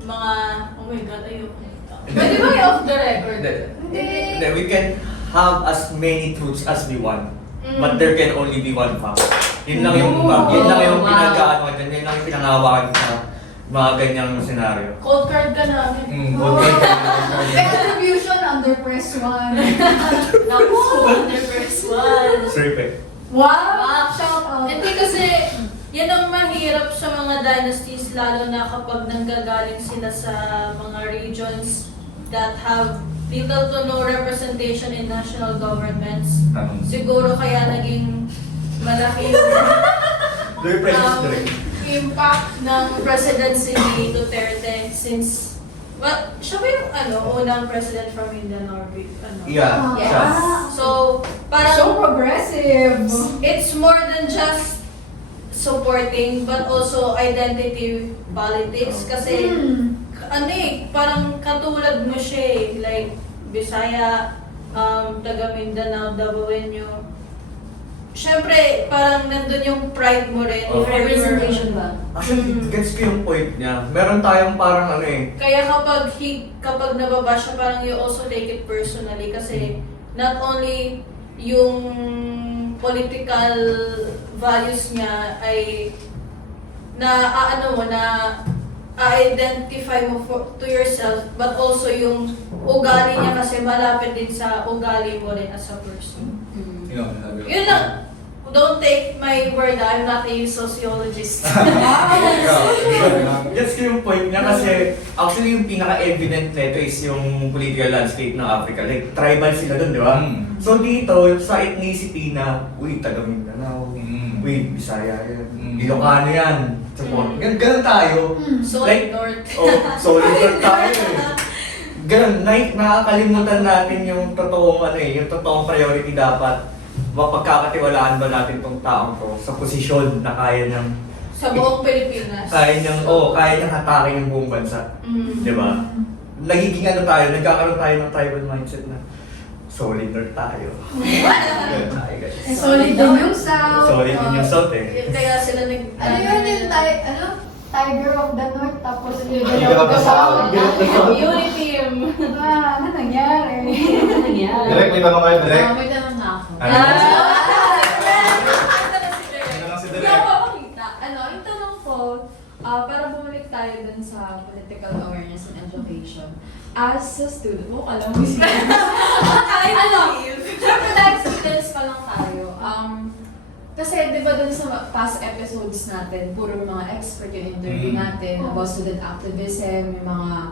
mga, oh my God, ayoko. Pwede ba yung off the record? Hindi, we can have as many truths as we want. But there can only be one fact. Yun lang yung pinag-ano dyan, yun lang yung pinangawakan sa mga ganyang senaryo. Cold card ka namin. May attribution under press 1. Naku, under first one. Sir, Wow! Shout out! Hindi kasi, yan ang mahirap sa mga dynasties, lalo na kapag nanggagaling sila sa mga regions that have little to no representation in national governments. Siguro kaya naging malaki yung impact ng presidency ni Duterte since siya ba yung unang president from Mindanao? Yeah. Yes. So, parang So progressive! it's more than just supporting but also identity politics kasi parang katulad mo siya like Bisaya, taga Mindanao, Davaoenyo. Syempre, parang nandun yung pride mo rin. Oh. Representation ba? Actually, gets ko yung point niya. Meron tayong parang Kaya kapag nababa siya, parang you also take it personally kasi not only yung political values niya ay identify mo to yourself but also yung ugali niya kasi malapit din sa ugali mo rin as a person. Yun lang. Don't take my word, I'm not a sociologist. Gets ko yung point niya kasi actually yung pinaka-evident nito is yung political landscape ng Africa. Like, tribal sila dun, di ba? So dito, sa ethnicity na, taga Mindanao, Bisaya yan, Ilocano yan, support. Ganun tayo. Solid North. Solid North tayo Ganun, nakakalimutan natin yung totoong yung totoong priority dapat. Mapagkakatiwalaan ba natin tong taong to sa posisyon na kaya niyang Sa buong Pilipinas. kaya niyang hatakin yung buong bansa. Di ba? Nagiging nagkakaroon tayo ng tribal mindset na solid North tayo. Ganun tayo, guys. Solid din yung South. Solid din yung South Kaya sila Ano yun yung Tiger of the North tapos Leader of the South. Uniteam. Ano nangyari? Ano nangyari? Direct, may tanong kayo, direct. May tanong na ako. Ano? Ano lang si Hindi direct? ako papakita. Yung tanong ko, para bumalik tayo dun sa political awareness and education. As a student, alam mo siya. Siyempre dahil students pa lang tayo. Kasi di ba dun sa past episodes natin, puro mga expert yung interview natin about student activism, yung mga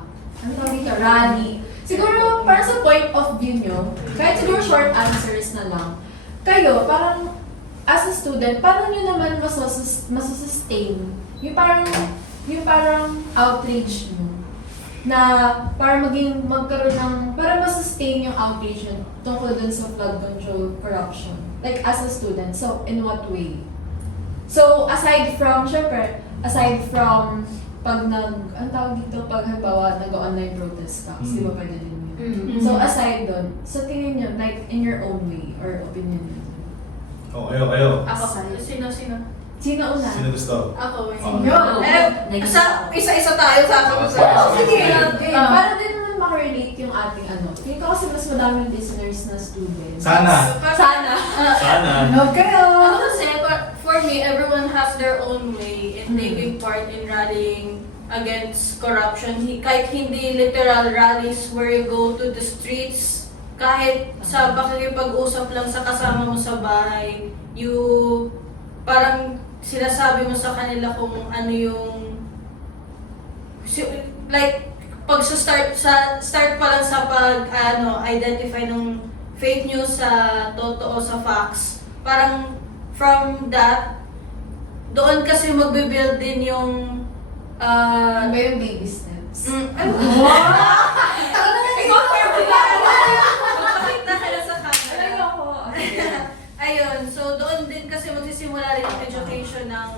rally. Siguro, para sa point of view nyo, kahit siguro short answers na lang, kayo, parang, as a student, paano nyo naman masasustain yung parang outrage nyo na para magkaroon ng, para ma-sustain yung outreach yun tungkol dun sa flood control corruption? Like, as a student, so in what way? So, aside from pag ang tawag dito, pag halimbawa nag-online protest ka, kasi di ba pwede din yun? Mm. So, aside dun, sa tingin nyo, like, in your own way, or opinion nyo? Oh, kayo. Ako, sino? Sino una? Sino gusto? Ako, Oh. isa-isa tayo sa ako. Sige, Okay. para din naman makarelate yung ating ano. Tingin ko kasi mas madaming listeners na students. Sana. Sana. Sana. Ako kasi, for me, everyone has their own way in taking part in rallying against corruption. Kahit hindi literal rallies where you go to the streets, kahit sa pakikipag-usap lang sa kasama mo sa bahay, parang sinasabi mo sa kanila kung ano yung like pag start pa lang sa identify ng fake news sa totoo sa facts, parang from that doon kasi magbe-build din yung Ano ba yung baby steps? Ikaw magpakita ka na sa camera. Ayoko. Ayun, so doon din kasi magsisimula rin ang education ng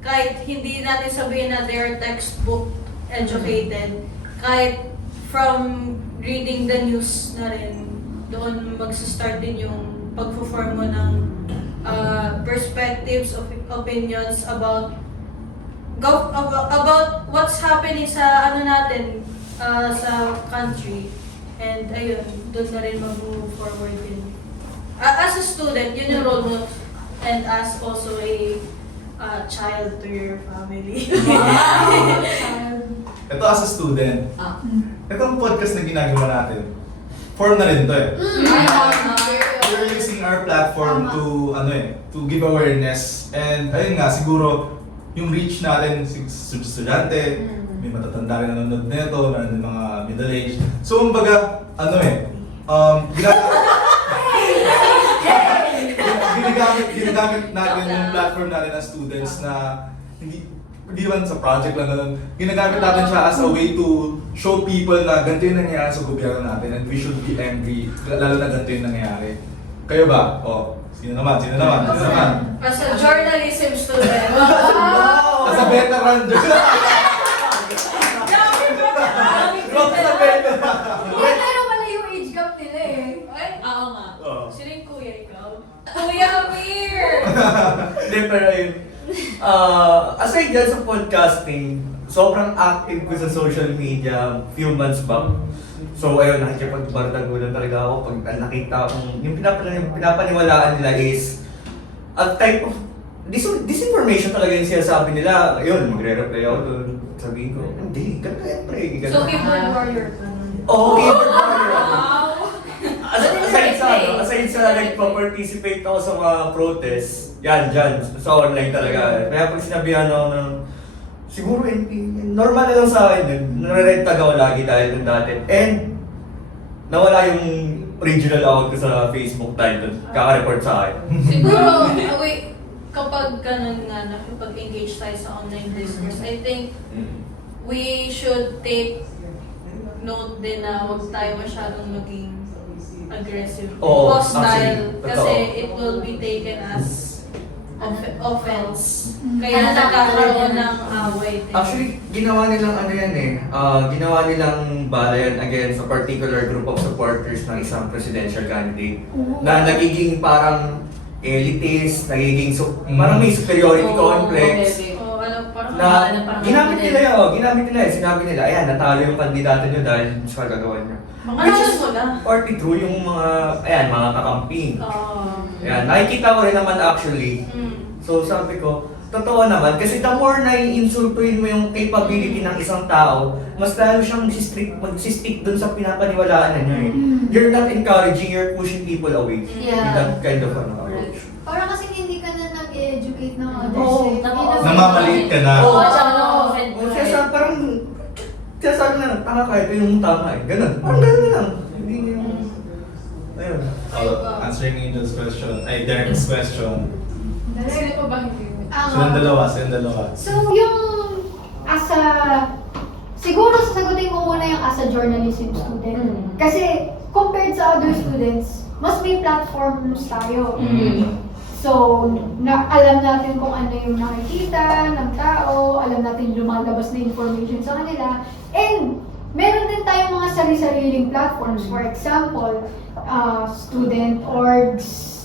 kahit hindi natin sabihin na they're textbook educated, kahit from reading the news na rin, doon magsa-start din yung pag-form mo ng perspectives of opinions about what's happening sa natin sa country, and ayun, doon na rin mag-move forward din. As a student, yun yung role mo, and as also a child to your family. Ito as a student, Ah. itong podcast na ginagawa natin, form na rin to eh. We're using our platform to give awareness, and ayun nga, siguro yung reach natin, estudyante, may matatanda rin nanonood nito, meron din mga middle age. So, kumbaga, ginagamit natin yung platform natin as students na hindi man sa project lang ganun. Ginagamit natin siya as a way to show people na ganito yung nangyayari sa gobyerno natin and we should be angry, lalo na ganito yung nangyayari. Kayo ba? Sino naman? As a journalism student. As a veteran. Sa veteran. Pero pala yung age gap nila eh. Ay, Oo nga. sino yung kuya ikaw? Kuya Amir! Hindi, pero yun. Aside dyan sa podcasting, sobrang active ko sa social media few months back. So ayun, nakikipagbardagulan talaga ako pag nakita kong yung pinapaniwalaan nila is a type of disinformation talaga yung sinasabi nila. Ayun, magre-reply ako doon. Sabihin ko, hindi, ganito yan pre. So, keyboard warrior ka nun. Oo, keyboard warrior. Wow! Aside sa nagpa-participate ako sa mga protests, yan, dyan, sa online talaga. Kaya pag sinabihan ako ng, siguro normal na lang sa akin, nare-red tag ako lagi dahil ng dati. And, nawala yung original account ko sa Facebook dahil doon, kaka-report sa akin. Siguro, kapag ganun nga, nakipag-engage tayo sa online discourse, I think we should take note din na huwag tayo masyadong maging aggressive, Oo, hostile, actually, kasi totoo. it will be taken as offense. Kaya nagkakaroon ng away din. Actually, ginawa nilang ginawa nilang balayan against a particular group of supporters ng isang presidential candidate na nagiging parang elitist, nagiging parang may superiority complex. Parang Na ginamit nila yun, sinabi nila, ayan, natalo yung kandidato nyo dahil sa kagagawa nyo. Mga Which is mo na. partly true yung mga kakamping. Ayan, nakikita ko rin naman actually. So sabi ko, totoo naman, kasi the more na i-insultuin mo yung capability ng isang tao, mas lalo siyang magsistick dun sa pinapaniwalaan niya eh. You're not encouraging, you're pushing people away. Yeah. With that kind of approach. Parang kasi hindi ka na nag-educate ng others Oo, eh. tama. Namamaliit ka na. Oo, tsaka na-offend Oo, parang sinasabi na, tama ka, ito yung tama eh. Ganun. Parang ganun na lang. Hindi yung... Ayun. Answering Angel's question, Derek's question. Sino pa ba hindi? Silang dalawa. So, yung as a siguro sasagutin ko muna yung as a journalism student. Kasi compared sa other students, mas may platforms tayo. So, alam natin kung ano yung nakikita ng tao, alam natin yung lumalabas na information sa kanila, and meron din tayong mga sarili-sariling platforms. For example, student orgs,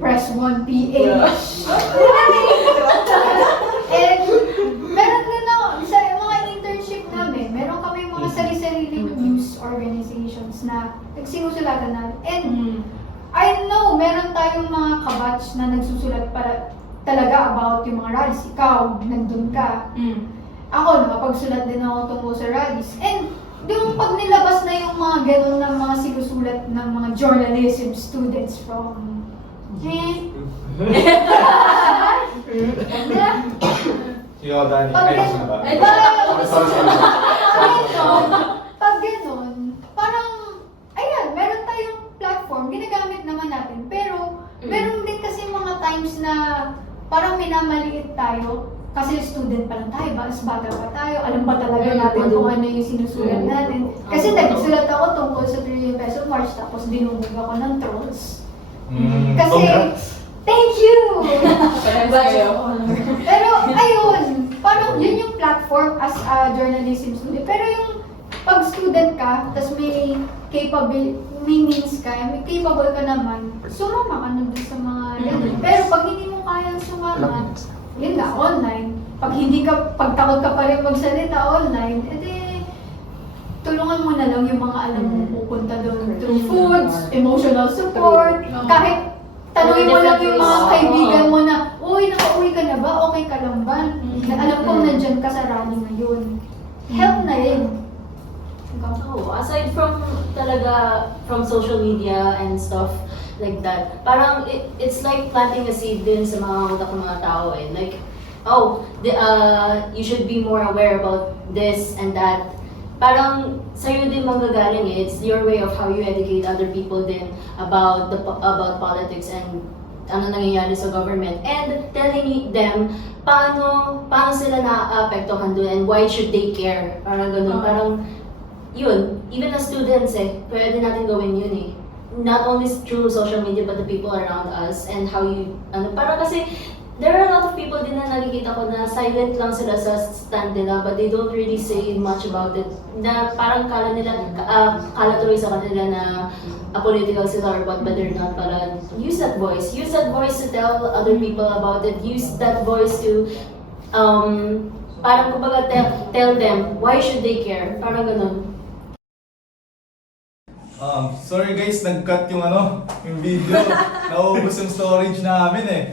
Press 1 PH. And meron din sa mga internship namin, meron kami mga sarili-sariling news organizations na nagsinusulatan namin. And I know, meron tayong mga kabatch na nagsusulat para talaga about yung mga rallies. Ikaw, nandun ka. Ako, nakapagsulat din ako tungkol sa rallies. And yung pag nilabas na yung mga ganun na mga sinusulat ng mga journalism students from... Yo, Dani, Pag ayos ganun, na ba? pag ganun, parang, ayan, meron tayong platform, ginagamit naman natin. Pero, meron din kasi mga times na parang minamaliit tayo. Kasi student pa lang tayo, bata pa tayo, alam ba talaga natin kung ano yung sinusulat natin. Kasi nagsulat ako tungkol sa Trillion Peso March, tapos dinubog ako ng trolls. Kasi, Congrats. thank you! Kayo. Pero ayun, parang yun yung platform as a journalism student. Pero yung pag student ka, tapos may means ka, may capable ka naman, sumama ka na dun sa mga ganun. Pero pag hindi mo kayang sumama, yun nga, online. Pag takot ka pa rin magsalita online, edi tulungan mo na lang yung mga alam mo pupunta doon through foods, emotional support, kahit tanungin mo lang yung mga kaibigan mo na, uy, nakauwi ka na ba? Okay ka lang ba? Alam kong nandyan ka sa rally ngayon. Help na rin. Oo, aside from from social media and stuff like that, parang it's like planting a seed din sa mga utak ng mga tao eh. Like, you should be more aware about this and that. Parang sa'yo din manggagaling eh. It's your way of how you educate other people din about politics and ano nangyayari sa government, and telling them paano sila naaapektuhan doon and why should they care. Parang ganun. Parang yun, even as students eh, pwede natin gawin yun eh. Not only through social media but the people around us and how you, parang kasi there are a lot of people din na nakikita ko na silent lang sila sa stand nila but they don't really say much about it. Na parang kala tuloy sa kanila na apolitical sila or what, but they're not. Para use that voice to tell other people about it. Use that voice to parang kumbaga tell them why should they care. Parang ganun. Sorry guys, nag-cut yung video. Naubos yung storage namin eh.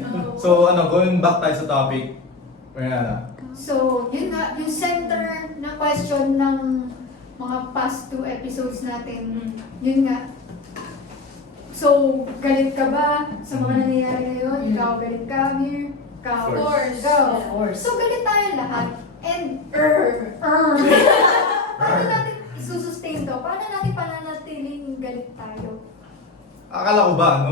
So going back tayo sa topic. Mariana. So, yun nga, yung center na question ng mga past 2 episodes natin, yun nga. So, galit ka ba sa mga nangyayari ngayon? Ikaw, galit ka, Mir? Ikaw, Of course. Ikaw. Of course. So, galit tayo lahat. And, paano natin isusustain to? Paano natin pananatiling galit tayo? Akala ko ba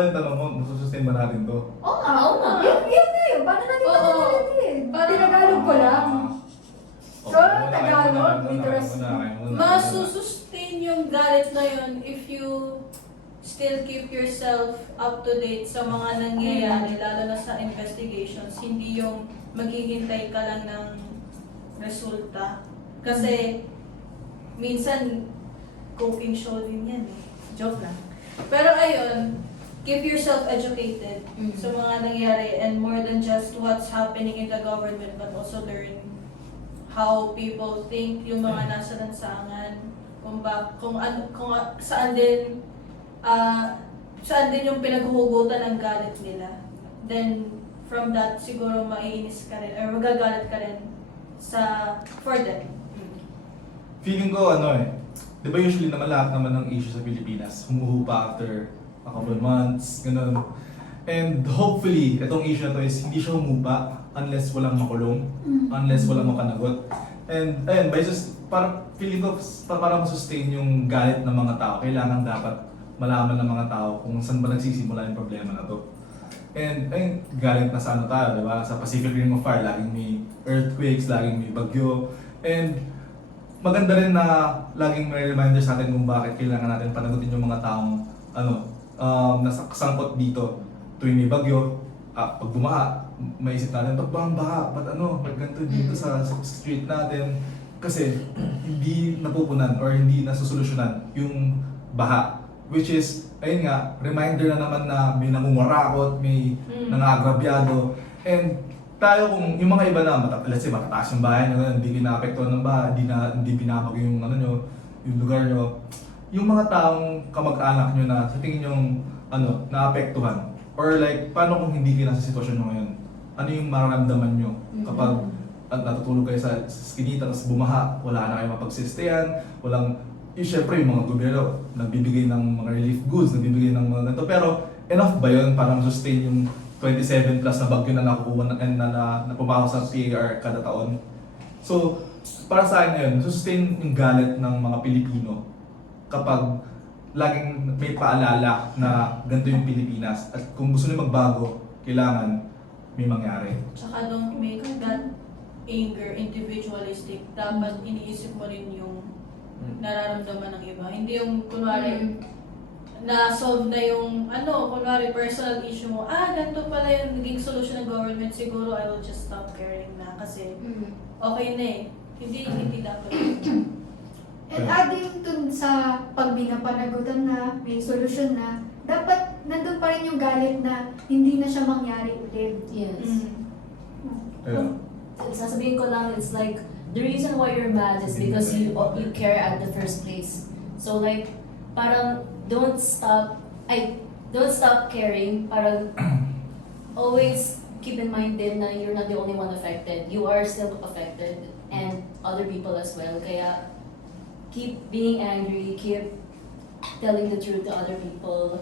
yung tanong mo, masusustain ba natin to? Oo nga. Oo nga. Yun nga yun. Paano natin Oo. pananatiling? Parang- Tinagalog ko lang. So, Okay, Tagalog, muna literacy. kayo. Masusustain yung galit na yun if you still keep yourself up to date sa mga nangyayari, lalo na sa investigations, hindi yung maghihintay ka lang ng resulta. Kasi minsan cooking show din yan eh. Joke lang. Pero ayun, keep yourself educated sa mga nangyayari, and more than just what's happening in the government, but also learn how people think, yung mga nasa lansangan, saan din yung pinaghuhugutan ng galit nila. Then from that siguro maiinis ka rin or magagalit ka rin for them. Feeling ko di ba usually naman lahat naman ng issue sa Pilipinas humuhupa after a couple of months, ganun. And hopefully, itong issue na to is hindi siya humupa unless walang makulong, unless walang makanagot. And ayun, parang feeling ko para masustain yung galit ng mga tao, kailangan dapat malaman ng mga tao kung saan ba nagsisimula yung problema na to. And ayun, galit na sa tayo, di ba? Sa Pacific Ring of Fire, laging may earthquakes, laging may bagyo. And maganda rin na laging may reminder sa atin kung bakit kailangan natin panagutin yung mga taong nasa kasangkot dito. Tuwing may bagyo, pag bumaha, maisip natin, ba't ba ang baha? Ba't ganito dito sa street natin? Kasi hindi napupunan or hindi nasusolusyonan yung baha. Which is, ayun nga, reminder na naman na may nangungurakot, may nangagrabyado. And tayo kung yung mga iba na, let's say matataas yung bahay nyo, hindi kinaapektuhan ng bahay, hindi binabago yung yung lugar nyo. Yung mga taong kamag-anak nyo na sa tingin yung naapektuhan. Or like, paano kung hindi kayo nasa sitwasyon nyo ngayon? Ano yung mararamdaman nyo kapag natutulog kayo sa skinita, tapos bumaha, wala na kayo mapagsistayan, syempre yung mga gobyerno nagbibigay ng mga relief goods, nagbibigay ng mga ganito, pero enough ba yun para sustain yung 27 plus na bagyo na nakukuha na pumaho sa PAR kada taon? So, para sa akin yun, sustain yung galit ng mga Pilipino kapag laging may paalala na ganito yung Pilipinas at kung gusto nyo magbago, kailangan may mangyari. Tsaka don't make that anger individualistic. Dapat iniisip mo rin yung nararamdaman ng iba. Hindi yung kunwari na-solve na yung kunwari personal issue mo. Ganito pala yung naging solution ng government. Siguro I will just stop caring na kasi okay na eh. Hindi dapat. And adding dun sa pag binapanagutan na, may solusyon na, dapat nandun pa rin yung galit na hindi na siya mangyari ulit. Yes. Ayun. Sasabihin ko lang, it's like, the reason why you're mad is because you care at the first place. So like, parang don't stop caring. Parang always keep in mind din na you're not the only one affected. You are still affected and other people as well. Kaya keep being angry, keep telling the truth to other people.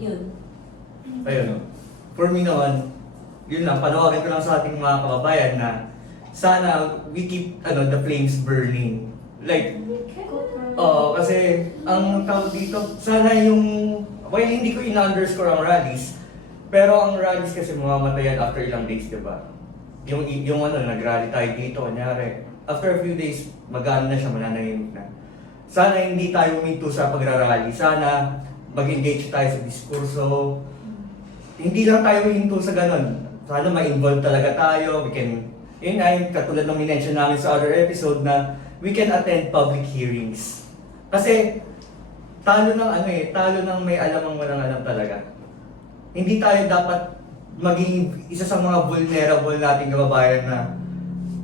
Yun. Ayun. For me naman, yun lang, panawagan ko lang sa ating mga kababayan na sana we keep the flames burning. Like, kasi ang tawag dito, sana hindi ko in-underscore ang rallies, pero ang rallies kasi mamamatayan after ilang days, diba? Yung nag-rally tayo dito, kanyari, after a few days, magaan na siya, mananahimik na. Sana hindi tayo huminto sa pagrarally, sana mag-engage tayo sa diskurso, hindi lang tayo huminto sa ganun. Sana ma-involve talaga tayo, yun ay katulad ng minention namin sa other episode na we can attend public hearings. Kasi talo ng may alam ang walang alam talaga. Hindi tayo dapat maging isa sa mga vulnerable nating kababayan na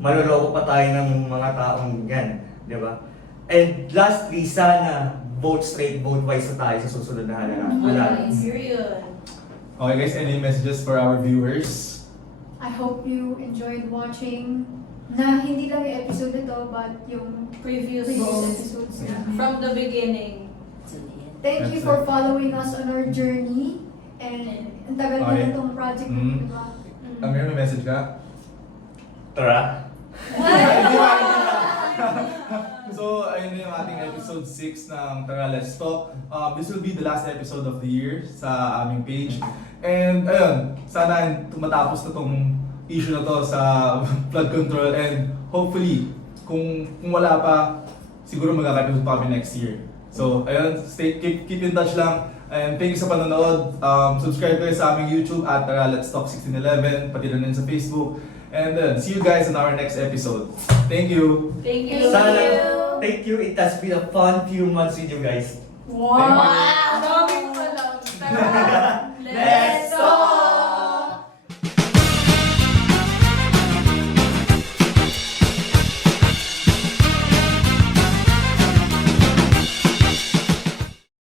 maloloko pa tayo ng mga taong yan, di ba? And lastly, sana vote straight, vote wise na tayo sa susunod na halalan. Period. Okay guys, any messages for our viewers? I hope you enjoyed watching na hindi lang yung episode ito, but yung Previous episodes na. from the beginning. Thank you for following us on our journey. And ang tagal Okay. na itong project na ito, diba? Amir, may message ka? Tara! So, ayun na yung ating episode 6 ng Tara Let's Talk. This will be the last episode of the year sa aming page. And ayun, sana tumatapos na tong issue na to sa flood control and hopefully, kung wala pa, siguro magkaka-episode pa kami next year. So, ayun, keep in touch lang. And thank you sa panonood. Subscribe kayo sa aming YouTube at Tara Let's Talk 1611, pati rin sa Facebook. And see you guys in our next episode. Thank you! Thank you. Sana, thank you. It has been a fun few months with you guys. Wow!